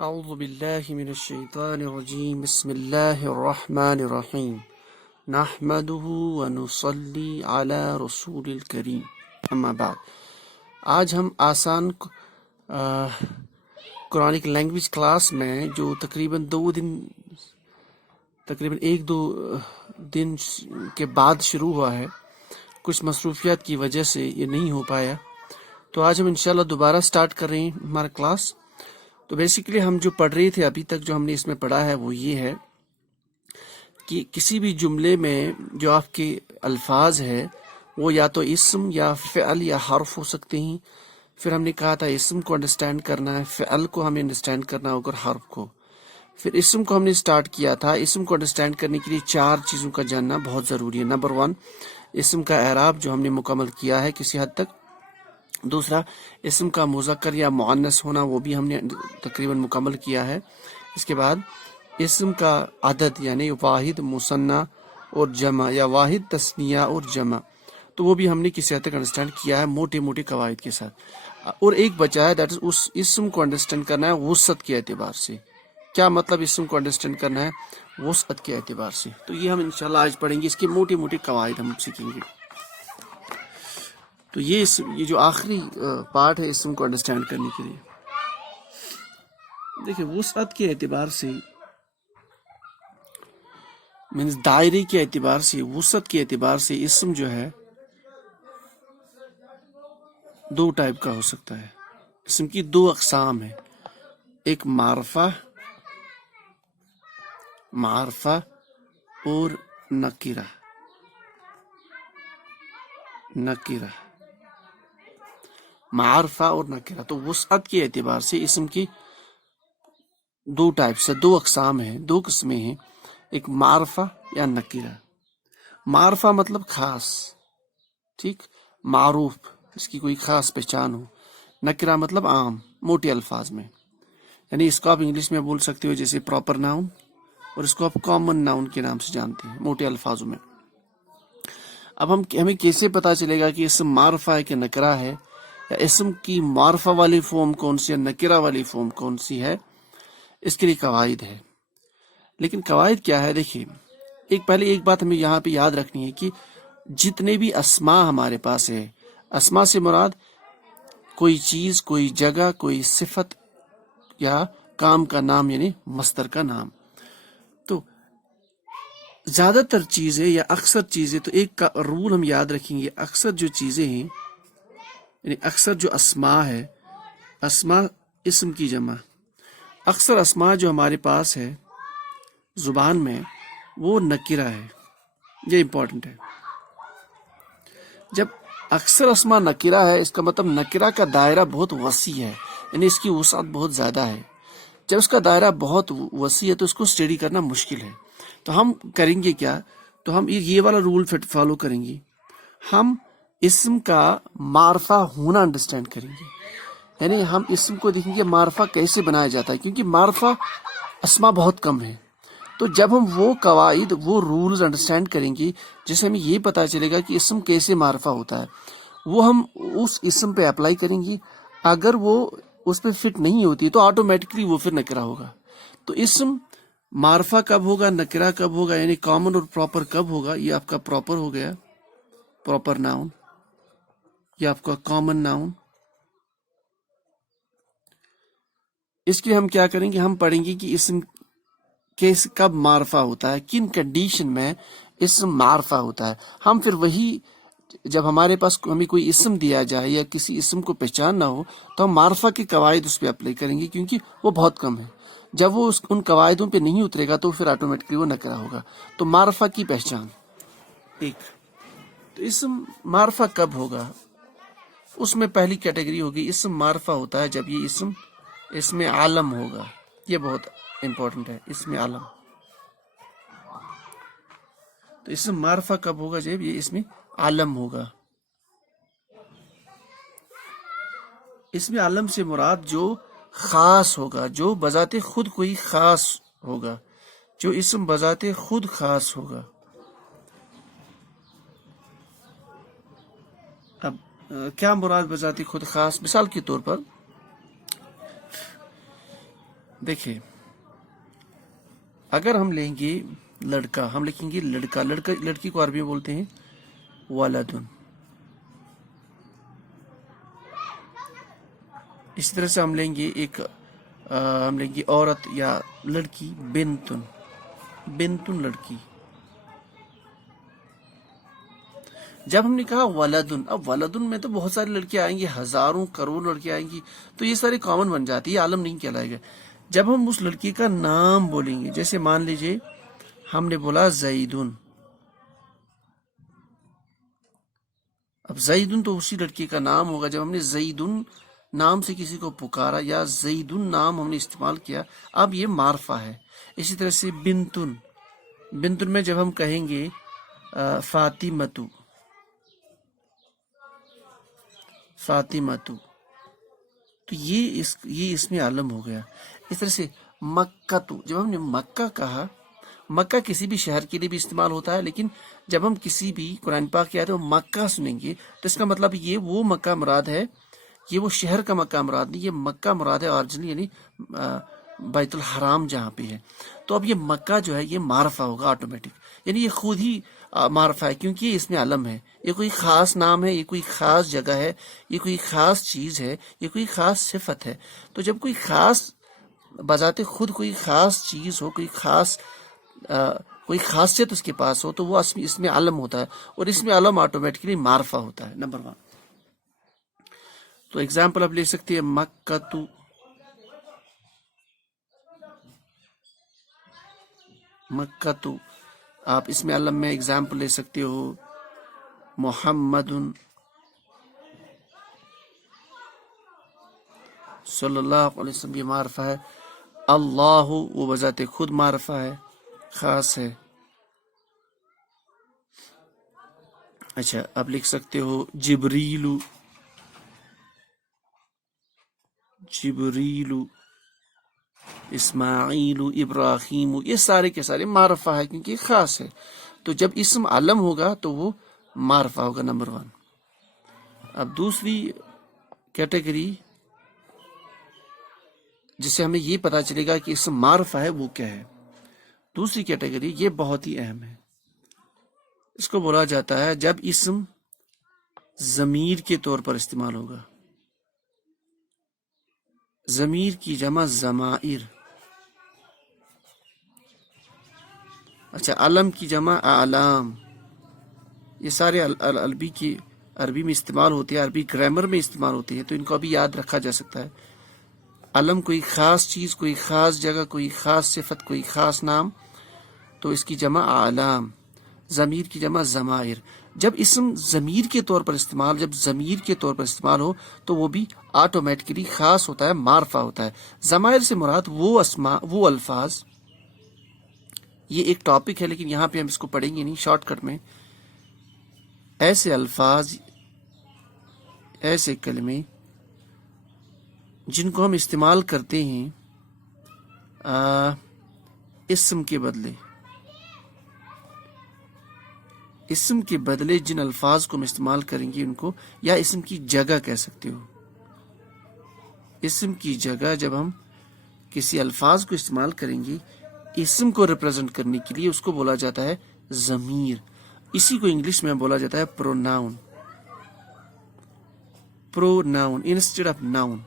اعوذ باللہ من الشیطان الرجیم بسم اللہ الرحمن الرحیم نحمده ونصلی علی رسول الکریم اما بعد۔ آج ہم آسان قرآنک لینگویج کلاس میں جو تقریباً ایک دو دن کے بعد شروع ہوا ہے، کچھ مصروفیات کی وجہ سے یہ نہیں ہو پایا، تو آج ہم انشاءاللہ دوبارہ سٹارٹ کر رہے ہیں ہمارا کلاس۔ تو بیسیکلی ہم جو پڑھ رہے تھے ابھی تک، جو ہم نے اس میں پڑھا ہے وہ یہ ہے کہ کسی بھی جملے میں جو آپ کے الفاظ ہے وہ یا تو اسم یا فعل یا حرف ہو سکتے ہیں۔ پھر ہم نے کہا تھا اسم کو انڈرسٹینڈ کرنا ہے، فعل کو ہمیں انڈرسٹینڈ کرنا ہوگا، حرف کو۔ پھر اسم کو ہم نے سٹارٹ کیا تھا۔ اسم کو انڈرسٹینڈ کرنے کے لیے 4 چیزوں کا جاننا بہت ضروری ہے۔ نمبر 1، اسم کا اعراب جو ہم نے مکمل کیا ہے کسی حد تک۔ دوسرا، اسم کا مذکر یا مؤنث ہونا، وہ بھی ہم نے تقریباً مکمل کیا ہے۔ اس کے بعد اسم کا عدد یعنی واحد، مثنیٰ اور جمع، یا واحد، تثنیہ اور جمع، تو وہ بھی ہم نے کسی حد تک انڈرسٹینڈ کیا ہے موٹے موٹے قواعد کے ساتھ۔ اور ایک بچا ہے، دیٹ از اس اسم کو انڈرسٹینڈ کرنا ہے وسعت کے اعتبار سے۔ کیا مطلب اسم کو انڈرسٹینڈ کرنا ہے وسعت کے اعتبار سے؟ تو یہ ہم انشاءاللہ آج پڑھیں گے، اس کے موٹے موٹے قواعد ہم سیکھیں گے۔ تو یہ جو آخری پارٹ ہے اسم کو انڈرسٹینڈ کرنے کے لیے، دیکھیں وسعت کے اعتبار سے، مینس دائرے کے اعتبار سے، وسعت کے اعتبار سے اسم جو ہے 2 ٹائپ کا ہو سکتا ہے۔ اسم کی 2 اقسام ہیں، ایک معرفہ اور نکرہ۔ معرفہ اور نکرہ، تو وسعت کے اعتبار سے اسم کی 2 ٹائپس ہے، 2 اقسام ہیں، 2 قسمیں ہیں، ایک معرفہ یا نکرہ۔ معرفہ مطلب خاص، ٹھیک، معروف، اس کی کوئی خاص پہچان ہو۔ نکرہ مطلب عام، موٹے الفاظ میں، یعنی اس کو آپ انگلش میں بول سکتے ہو جیسے پراپر ناؤن، اور اس کو آپ کامن ناؤن کے نام سے جانتے ہیں موٹے الفاظوں میں۔ اب ہمیں کیسے پتا چلے گا کہ اسم معرفہ ہے کہ نکرہ ہے، یا اسم کی معرفہ والی فارم کون سی ہے، نکرہ والی فارم کون سی ہے؟ اس کے لیے قواعد ہے۔ لیکن قواعد کیا ہے؟ دیکھیے، پہلے ایک بات ہمیں یہاں پہ یاد رکھنی ہے کہ جتنے بھی اسماء ہمارے پاس ہے، اسماء سے مراد کوئی چیز، کوئی جگہ، کوئی صفت یا کام کا نام، یعنی مصدر کا نام۔ تو زیادہ تر چیزیں یا اکثر چیزیں، تو ایک کا رول ہم یاد رکھیں گے، اکثر جو چیزیں ہیں، یعنی اکثر جو اسماء ہے، اسماء اسم کی جمع، اکثر اسماء جو ہمارے پاس ہے زبان میں وہ نکرہ ہے۔ یہ امپورٹنٹ ہے۔ جب اکثر اسماء نکرہ ہے، اس کا مطلب نکرہ کا دائرہ بہت وسیع ہے، یعنی اس کی وسعت بہت زیادہ ہے۔ جب اس کا دائرہ بہت وسیع ہے تو اس کو اسٹڈی کرنا مشکل ہے۔ تو ہم کریں گے کیا؟ تو ہم یہ والا رول فالو کریں گے، ہم اسم کا معرفہ ہونا انڈرسٹینڈ کریں گے، یعنی ہم اسم کو دیکھیں گے معرفہ کیسے بنایا جاتا ہے، کیونکہ معرفہ اسماء بہت کم ہے۔ تو جب ہم وہ قواعد، وہ رولز انڈرسٹینڈ کریں گے جس سے ہمیں یہ پتا چلے گا کہ اسم کیسے معرفہ ہوتا ہے، وہ ہم اس اسم پہ اپلائی کریں گے۔ اگر وہ اس پہ فٹ نہیں ہوتی تو آٹومیٹکلی وہ پھر نکرہ ہوگا۔ تو اسم معرفہ کب ہوگا، نکرہ کب ہوگا، یعنی کامن اور پراپر کب ہوگا؟ یہ آپ کا پراپر ہو گیا، پراپر ناؤن، یہ آپ کا کامن ناؤن۔ اس کے لیے ہم کیا کریں گے؟ ہم پڑھیں گے کہ اسم کب معرفہ ہوتا ہے، کن کنڈیشن میں اسم معرفہ ہوتا ہے۔ ہم پھر وہی، جب ہمارے پاس ہمیں کوئی اسم دیا جائے یا کسی اسم کو پہچان نہ ہو، تو ہم معرفہ کے قواعد اس پہ اپلائی کریں گے، کیونکہ وہ بہت کم ہے۔ جب وہ ان قواعدوں پہ نہیں اترے گا تو پھر آٹومیٹکلی وہ نکرہ ہوگا۔ تو معرفہ کی پہچان ایک، تو اسم معرفہ کب ہوگا؟ اس میں پہلی کیٹیگری ہوگی، اسم معرفہ ہوتا ہے جب یہ اسم عالم ہوگا۔ یہ بہت امپورٹنٹ ہے، اسم عالم۔ تو اسم معرفہ کب ہوگا؟ جب یہ اسم عالم ہوگا۔ اسم عالم سے مراد جو خاص ہوگا، جو بذات خود کوئی خاص ہوگا، جو اسم بذات خود خاص ہوگا۔ اب کیا مراد بذات خود خاص؟ مثال کے طور پر دیکھیں اگر ہم لیں گے لڑکا، ہم لکھیں گے لڑکا، لڑکی کو عربی میں بولتے ہیں ولدن. اسی طرح سے ہم لیں گے ہم لیں گے عورت یا لڑکی بنتن، بنتن لڑکی. جب ہم نے کہا ولدن، اب ولدن میں تو بہت ساری لڑکیاں آئیں گی، ہزاروں کروڑ لڑکیاں آئیں گی، تو یہ ساری کامن بن جاتی ہے، یہ عالم نہیں کہلائے گا. جب ہم اس لڑکی کا نام بولیں گے، جیسے مان لیجئے ہم نے بولا زیدن، اب زیدن تو اسی لڑکی کا نام ہوگا. جب ہم نے زیدن نام سے کسی کو پکارا یا زیدن نام ہم نے استعمال کیا، اب یہ معرفہ ہے. اسی طرح سے بنتن، بنتن میں جب ہم کہیں گے فاطمتو، فاطمتو، تو یہ اس میں عالم ہو گیا. اس طرح سے مکہ تو، جب ہم نے مکہ کہا، مکہ کسی بھی شہر کے لیے بھی استعمال ہوتا ہے، لیکن جب ہم کسی بھی قرآن پاک کی آیت میں مکہ سنیں گے تو اس کا مطلب یہ وہ مکہ مراد ہے، یہ وہ شہر کا مکہ مراد نہیں، یہ مکہ مراد ہے اوریجنلی، یعنی بیت الحرام جہاں پہ ہے. تو اب یہ مکہ جو ہے یہ معرفہ ہوگا آٹومیٹک، یعنی یہ خود ہی معرفہ ہے، کیونکہ یہ اس میں علم ہے، یہ کوئی خاص نام ہے، یہ کوئی خاص جگہ ہے، یہ کوئی خاص چیز ہے، یہ کوئی خاص صفت ہے. تو جب کوئی خاص بذات خود کوئی خاص چیز ہو، کوئی خاصیت اس کے پاس ہو، تو وہ اس میں علم ہوتا ہے، اور اس میں علم آٹومیٹکلی معرفہ ہوتا ہے. نمبر 1. تو ایگزامپل آپ لے سکتے ہیں مکہ تو، مکہ تو، آپ اس میں علم میں ایگزامپل لے سکتے ہو محمد صلی اللہ علیہ وسلم، یہ معرفہ ہے. اللہ وہ بذات خود معرفہ ہے، خاص ہے. اچھا آپ لکھ سکتے ہو جبریل، جبریل، اسماعیل، ابراہیم، یہ سارے کے سارے معرفہ ہے کیونکہ یہ خاص ہے. تو جب اسم علم ہوگا تو وہ معرفہ ہوگا. نمبر 1. اب دوسری کیٹیگری جس سے ہمیں یہ پتا چلے گا کہ اسم معرفہ ہے وہ کیا ہے، دوسری کیٹیگری یہ بہت ہی اہم ہے. اس کو بولا جاتا ہے جب اسم ضمیر کے طور پر استعمال ہوگا. ضمیر کی جمع ضمائر. اچھا علم کی جمع اعلام. یہ سارے عربی میں استعمال ہوتے ہیں، عربی گرامر میں استعمال ہوتے ہیں، تو ان کو ابھی یاد رکھا جا سکتا ہے. علم کوئی خاص چیز، کوئی خاص جگہ، کوئی خاص صفت، کوئی خاص نام، تو اس کی جمع اعلام. ضمیر کی جمع ضمائر. جب اسم ضمیر کے طور پر استعمال، جب ضمیر کے طور پر استعمال ہو تو وہ بھی آٹومیٹکلی خاص ہوتا ہے، معرفہ ہوتا ہے. ضمائر سے مراد وہ اسماء، وہ الفاظ، یہ ایک ٹاپک ہے لیکن یہاں پہ ہم اس کو پڑھیں گے نہیں، شارٹ کٹ میں. ایسے الفاظ، ایسے کلمے جن کو ہم استعمال کرتے ہیں اسم کے بدلے، اسم کے بدلے جن الفاظ کو ہم استعمال کریں گے ان کو، یا اسم کی جگہ کہہ سکتے ہو. اسم کی جگہ جب ہم کسی الفاظ کو استعمال کریں گے اسم کو ریپرزینٹ کرنے کے لیے، اس کو بولا جاتا ہے ضمیر. اسی کو انگلش میں بولا جاتا ہے pronoun. Pronoun instead of noun,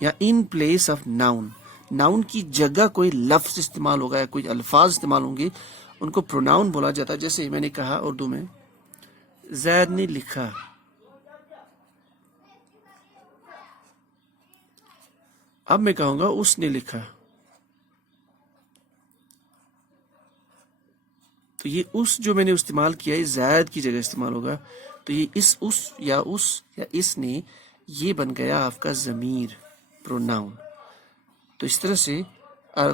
یا in place of noun. Noun کی جگہ کوئی لفظ استعمال ہوگا یا کوئی الفاظ استعمال ہوں گے، ان کو پروناؤن بولا جاتا ہے. جیسے میں نے کہا اردو میں زید نے لکھا، اب میں کہوں گا اس نے لکھا، تو یہ اس جو میں نے استعمال کیا ہے زید کی جگہ استعمال ہوگا، تو یہ اس یا اس نے، یہ بن گیا آپ کا ضمیر، پروناؤن. تو اس طرح سے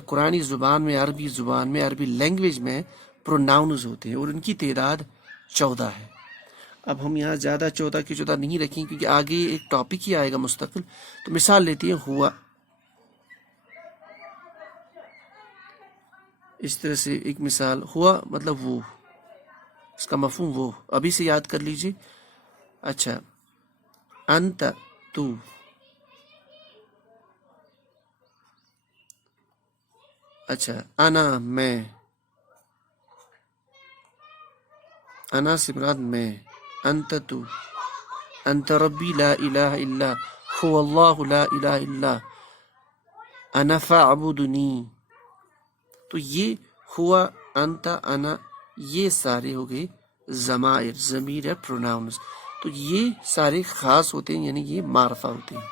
قرآنی زبان میں، عربی زبان میں، عربی لینگویج میں پروناؤنز ہوتے ہیں اور ان کی تعداد 14 ہے. اب ہم یہاں زیادہ 14 کی 14 نہیں رکھیں کیونکہ آگے ایک ٹاپک ہی آئے گا مستقل. تو مثال لیتے ہیں ہوا. اس طرح سے ایک مثال، ہوا مطلب وہ، اس کا مفہوم وہ، ابھی سے یاد کر لیجئے. اچھا انت تو، اچھا انا میں، انا سے مراد میں، انت تو، انت ربی لا الہ الا هو اللہ لا الہ الا انا فاعبدنی. تو یہ ہوا، انت، انا، یہ سارے ہو گئے ضمائر، ضمیر ہے، پروناؤنس. تو یہ سارے خاص ہوتے ہیں، یعنی یہ معرفہ ہوتے ہیں.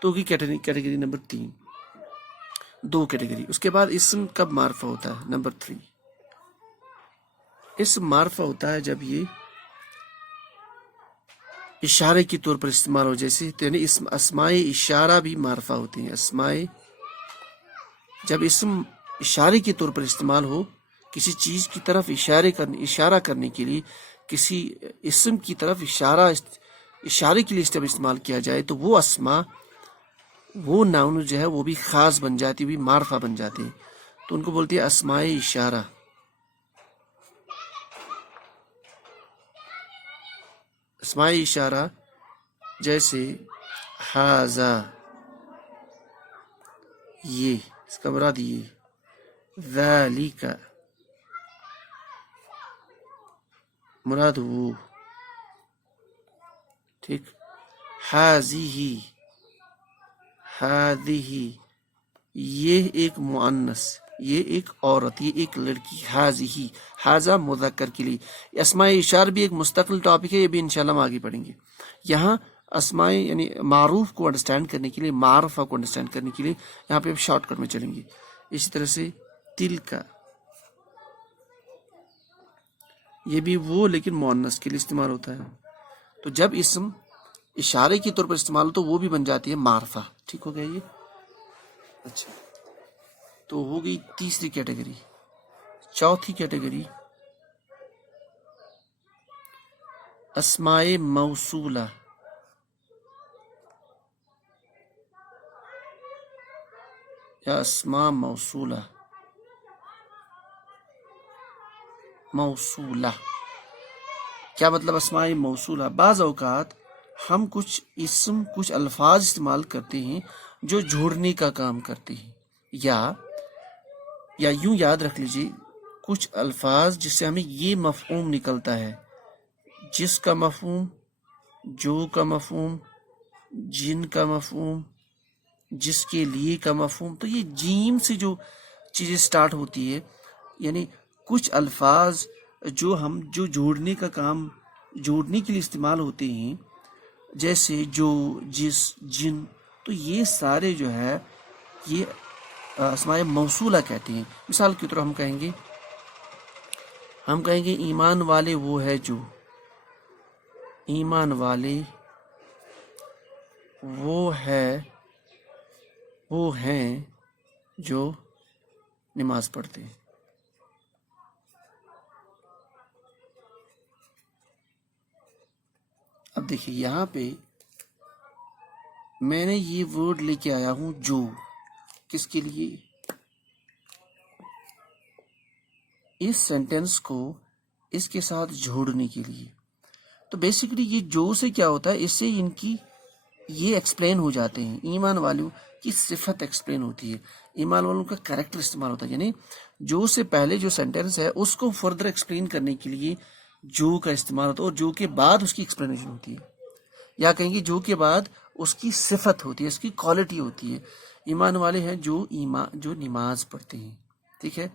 تو ہوگی کیٹیگری نمبر 3، 2 کیٹیگری. اس کے بعد اسم کب معرفہ ہوتا ہے؟ نمبر 3، اسم معرفہ ہوتا ہے جب یہ اشارے کے طور پر استعمال ہو. جیسے یعنی اسماء اشارہ بھی معرفہ ہوتے ہیں. اسماء جب اسم اشارے کے طور پر استعمال ہو، کسی چیز کی طرف اشارہ کرنے کے لیے، کسی اسم کی طرف اشارے کے لیے جب استعمال کیا جائے، تو وہ اسماء، وہ ناؤن جو ہے وہ بھی خاص بن جاتی، بھی معرفہ بن جاتے ہیں. تو ان کو بولتے ہیں اسماء اشارہ. اسماء اشارہ جیسے ھذا، یہ، اس کا مراد یہ، ذالک مراد وہ، ٹھیک، ہذہ یہ ایک مؤنث، یہ ایک عورت، یہ ایک لڑکی. ھذا مذکر کے لیے. اسماء اشار بھی ایک مستقل ٹاپک ہے، یہ بھی انشاءاللہ ہم آگے پڑھیں گے. یہاں اسماء یعنی معروف کو انڈرسٹینڈ کرنے کے لیے، معرفہ کو انڈرسٹینڈ کرنے کے لیے یہاں پہ شارٹ کٹ میں چلیں گے. اسی طرح سے تلک، یہ بھی وہ لیکن مؤنث کے لیے استعمال ہوتا ہے. تو جب اسم اشارے کے طور پر استعمال ہو تو وہ بھی بن جاتی ہے معرفہ. ٹھیک ہو گیا یہ؟ اچھا، تو ہو گئی تیسری کیٹیگری. چوتھی کیٹیگری اسماء موصولہ. یا اسماء موصولہ. کیا مطلب اسماء موصولہ؟ بعض اوقات ہم کچھ الفاظ استعمال کرتے ہیں جو جوڑنے کا کام کرتے ہیں، یا یوں یاد رکھ لیجیے، کچھ الفاظ جس سے ہمیں یہ مفہوم نکلتا ہے، جس کا مفہوم، جو کا مفہوم، جن کا مفہوم، جس کے لیے کا مفہوم. تو یہ جیم سے جو چیزیں سٹارٹ ہوتی ہے، یعنی کچھ الفاظ جو جوڑنے کا کام، جوڑنے کے لیے استعمال ہوتے ہیں، جیسے جو، جس، جن. تو یہ سارے جو ہے یہ اسماء موصولہ کہتے ہیں. مثال کے طور ہم کہیں گے ایمان والے وہ ہے جو، ایمان والے وہ ہیں جو نماز پڑھتے ہیں. اب دیکھیے یہاں پہ میں نے یہ ورڈ لے کے آیا ہوں جو، کس کے لیے؟ اس سینٹینس کو اس کے ساتھ جوڑنے کے لیے. تو بیسیکلی یہ جو سے کیا ہوتا ہے، اس سے ان کی یہ ایکسپلین ہو جاتے ہیں. ایمان والوں کی صفت ایکسپلین ہوتی ہے، ایمان والوں کا کریکٹر استعمال ہوتا ہے. یعنی جو سے پہلے جو سینٹینس ہے اس کو فردر ایکسپلین کرنے کے لیے جو کا استعمال ہوتا ہے، اور جو کے بعد اس کی ایکسپلینیشن ہوتی ہے. یا کہیں گے جو کے بعد اس کی صفت ہوتی ہے، اس کی کوالٹی ہوتی ہے. ایمان والے ہیں جو نماز پڑھتے ہیں. ٹھیک ہے.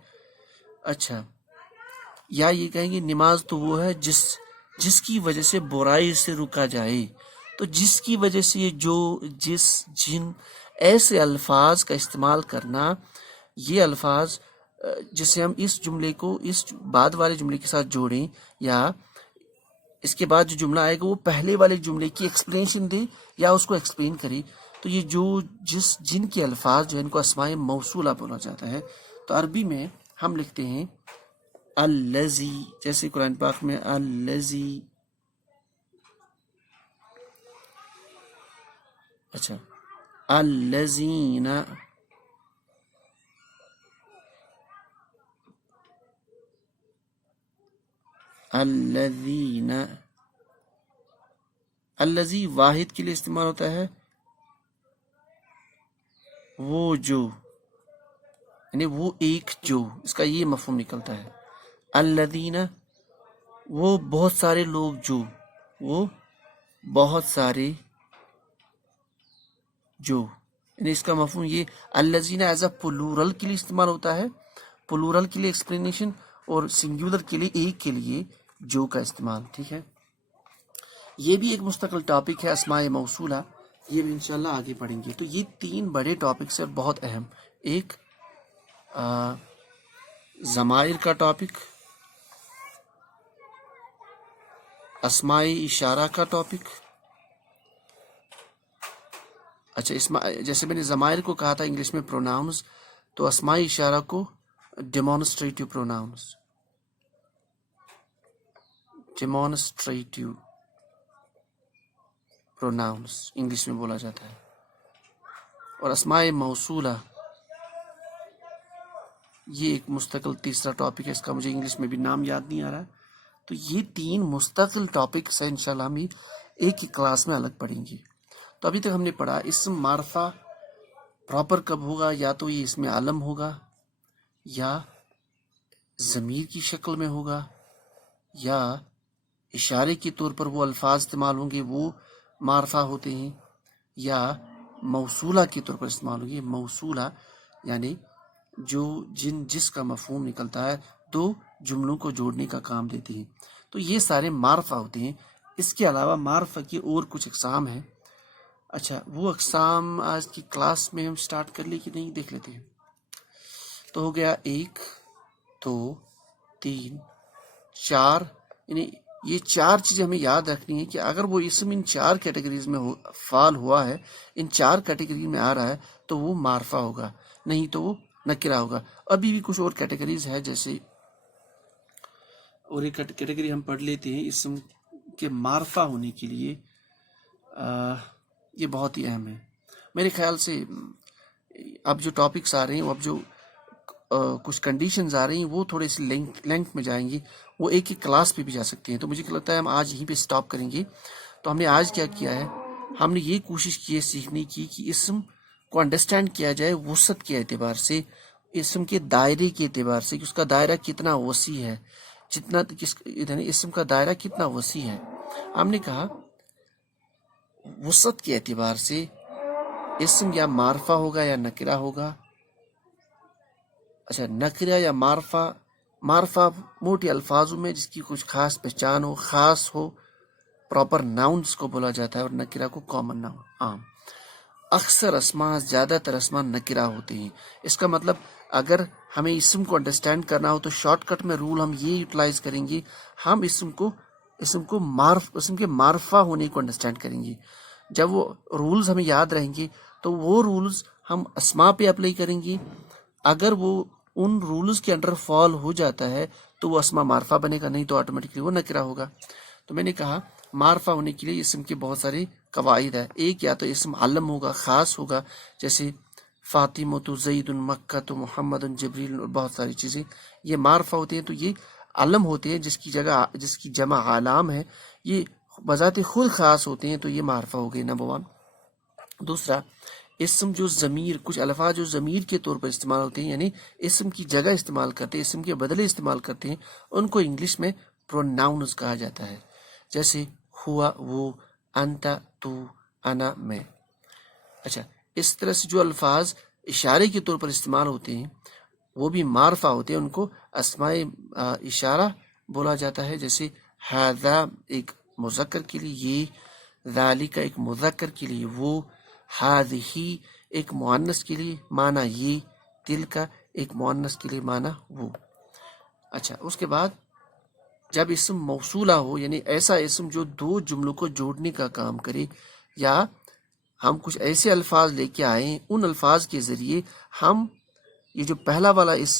اچھا، یا یہ کہیں گے نماز تو وہ ہے جس کی وجہ سے برائی سے رکا جائے. تو جس کی وجہ سے یہ جو، جس، جن، ایسے الفاظ کا استعمال کرنا، یہ الفاظ جسے ہم اس جملے کو اس بعد والے جملے کے ساتھ جوڑیں، یا اس کے بعد جو جملہ آئے گا وہ پہلے والے جملے کی ایکسپلینیشن دے یا اس کو ایکسپلین کرے. تو یہ جو، جس، جن کے الفاظ جو ان کو اسماء موصولہ بولا جاتا ہے. تو عربی میں ہم لکھتے ہیں الذی، جیسے قرآن پاک میں الذی. اچھا، الذین، الذین. الذی واحد کے لیے استعمال ہوتا ہے، وہ جو. یعنی وہ ایک جو، اس کا یہ مفہوم نکلتا ہے. الذین وہ بہت سارے لوگ، جو وہ بہت سارے جو، یعنی اس کا مفہوم یہ الذین ایز اے پلورل کے لیے استعمال ہوتا ہے، پلورل کے لیے ایکسپلینیشن، اور سنگولر کے لیے ایک کے لیے جو کا استعمال. ٹھیک ہے، یہ بھی ایک مستقل ٹاپک ہے اسماء موصولہ، یہ بھی انشاءاللہ آگے پڑھیں گے. تو یہ 3 بڑے ٹاپکس ہیں بہت اہم. ایک ضمائر کا ٹاپک، اسماء اشارہ کا ٹاپک. اچھا، جیسے میں نے ضمائر کو کہا تھا انگلش میں پروناؤنز، تو اسماء اشارہ کو demonstrative pronouns, demonstrative pronouns English میں بولا جاتا ہے. اور اسماء موصولہ یہ ایک مستقل تیسرا ٹاپک ہے، اس کا مجھے انگلش میں بھی نام یاد نہیں آ رہا ہے. تو یہ 3 مستقل ٹاپکس ہیں، انشاءاللہ ہم ایک ہی کلاس میں الگ پڑھیں گے. تو ابھی تک ہم نے پڑھا اسم معرفہ پراپر کب ہوگا، یا تو یہ اسم علم ہوگا، یا ضمیر کی شکل میں ہوگا، یا اشارے کے طور پر وہ الفاظ استعمال ہوں گے وہ معرفہ ہوتے ہیں، یا موصولہ کے طور پر استعمال ہوں گے. موصولہ یعنی جو جس کا مفہوم نکلتا ہے 2 جملوں کو جوڑنے کا کام دیتے ہیں. تو یہ سارے معرفہ ہوتے ہیں. اس کے علاوہ معرفہ کی اور کچھ اقسام ہیں. اچھا، وہ اقسام آج کی کلاس میں ہم سٹارٹ کر لیں کہ نہیں، دیکھ لیتے ہیں. تو ہو گیا 1 2 3 4، یعنی یہ 4 چیزیں ہمیں یاد رکھنی ہے کہ اگر وہ اسم ان 4 کیٹیگریز میں فعال ہوا ہے، ان 4 کیٹیگری میں آ رہا ہے، تو وہ معرفہ ہوگا، نہیں تو وہ نکرہ ہوگا. ابھی بھی کچھ اور کیٹیگریز ہے، جیسے اور ایک کیٹیگری ہم پڑھ لیتے ہیں اسم کے معرفہ ہونے کے لیے. یہ بہت ہی اہم ہے میرے خیال سے. اب جو ٹاپکس آ رہے ہیں، اب جو کچھ کنڈیشنز آ رہی ہیں، وہ تھوڑے سے لینتھ میں جائیں گی، وہ ایک کلاس پہ بھی جا سکتے ہیں. تو مجھے لگتا ہے ہم آج یہیں پہ سٹاپ کریں گے. تو ہم نے آج کیا کیا ہے، ہم نے یہ کوشش کی ہے سیکھنے کی کہ اسم کو انڈرسٹینڈ کیا جائے وسعت کے اعتبار سے، اسم کے دائرے کے اعتبار سے، کہ اس کا دائرہ کتنا وسیع ہے، یعنی اسم کا دائرہ کتنا وسیع ہے. ہم نے کہا وسعت کے اعتبار سے اسم یا معرفہ ہوگا یا نکرہ ہوگا. اچھا، نکرہ یا معرفہ موٹے الفاظوں میں جس کی کچھ خاص پہچان ہو، خاص ہو، پراپر ناؤن جس کو بولا جاتا ہے، اور نکرہ کو کامن ناؤن، عام. اکثر اسماء، زیادہ تر اسماء نکرہ ہوتے ہیں. اس کا مطلب اگر ہمیں اسم کو انڈرسٹینڈ کرنا ہو تو شارٹ کٹ میں رول ہم یہ یوٹیلائز کریں گے، ہم اسم کے معرفہ ہونے کو انڈرسٹینڈ کریں گے. جب وہ رولز ہمیں یاد رہیں گے تو وہ رولز ہم اسماء پہ اپلائی کریں گے. اگر وہ ان رولز کے انڈر فال ہو جاتا ہے تو وہ اسماء معرفہ بنے گا، نہیں تو آٹومیٹکلی وہ نکرہ ہوگا. تو میں نے کہا معرفہ ہونے کے لیے اسم کے بہت سارے قواعد ہے. ایک، یا تو اسم علم ہوگا، خاص ہوگا، جیسے فاطمۃ زید مکۃ محمد جبریل، اور بہت ساری چیزیں یہ معرفہ ہوتے ہیں. تو یہ علم ہوتے ہیں جس کی جمع علام ہے، یہ بذات خود خاص ہوتے ہیں، تو یہ معرفہ ہو گئے، نمبر 1. دوسرا، اسم جو ضمیر، کچھ الفاظ جو ضمیر کے طور پر استعمال ہوتے ہیں، یعنی اسم کی جگہ استعمال کرتے ہیں، اسم کے بدلے استعمال کرتے ہیں، ان کو انگلش میں پروناؤنز کہا جاتا ہے. جیسے ہوا، وہ، انت، تو، انا، میں. اچھا، اس طرح سے جو الفاظ اشارے کے طور پر استعمال ہوتے ہیں وہ بھی معرفہ ہوتے ہیں، ان کو اسماء اشارہ بولا جاتا ہے. جیسے ھذا ایک مذکر کے لیے یہ، ذالک ایک مذکر کے لیے وہ، ھذہ ایک مؤنث کے لیے معنی یہ، تلک ایک مؤنث کے لیے معنی وہ. اچھا، اس کے بعد جب اسم موصولہ ہو، یعنی ایسا اسم جو 2 جملوں کو جوڑنے کا کام کرے، یا ہم کچھ ایسے الفاظ لے کے آئیں، ان الفاظ کے ذریعے ہم یہ جو پہلا والا اس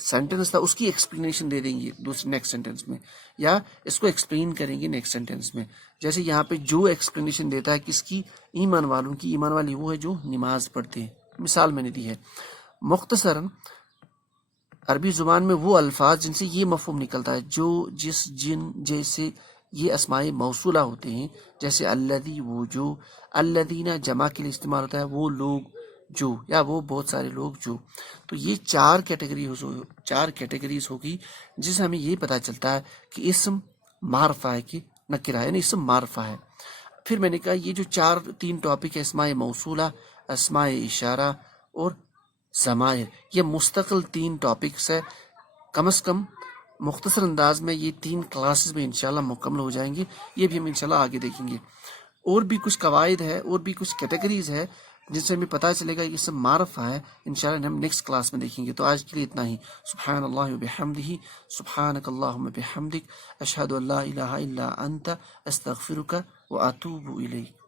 سینٹنس تھا اس کی ایکسپلینیشن دے دیں گے دوسرے نیکسٹ سینٹنس میں، یا اس کو ایکسپلین کریں گے نیکسٹ سینٹنس میں. جیسے یہاں پہ جو ایکسپلینیشن دیتا ہے کس کی، ایمان والوں کی. ایمان والی وہ ہے جو نماز پڑھتے ہیں. مثال میں نے دی ہے. مختصراً عربی زبان میں وہ الفاظ جن سے یہ مفہوم نکلتا ہے، جو، جس، جن، جیسے، یہ اسماء موصولہ ہوتے ہیں. جیسے الذی وہ جو، الذین جمع کے لیے استعمال ہوتا ہے وہ لوگ جو، یا وہ بہت سارے لوگ جو. تو یہ چار کیٹیگریز ہوگی جس سے ہمیں یہ پتہ چلتا ہے کہ اسم معرفہ ہے کہ نکرہ ہے، یعنی اسم معرفہ ہے. پھر میں نے کہا یہ جو تین ٹاپک ہے، اسماء موصولہ، اسماء اشارہ اور ضمائر، یہ مستقل 3 ٹاپکس ہے. کم از کم مختصر انداز میں یہ 3 کلاسز میں انشاءاللہ مکمل ہو جائیں گے. یہ بھی ہم انشاءاللہ آگے دیکھیں گے. اور بھی کچھ قواعد ہے، اور بھی کچھ کیٹیگریز ہے جن سے ہمیں پتہ چلے گا یہ سب معرفہ ہے. انشاءاللہ ہم نیکسٹ کلاس میں دیکھیں گے. تو آج کے لیے اتنا ہی. سبحان اللہ وبحمدہ، سبحانک اللہم بحمدک، اشہد ان لا الہ الا انت، استغفرک واتوب الیک.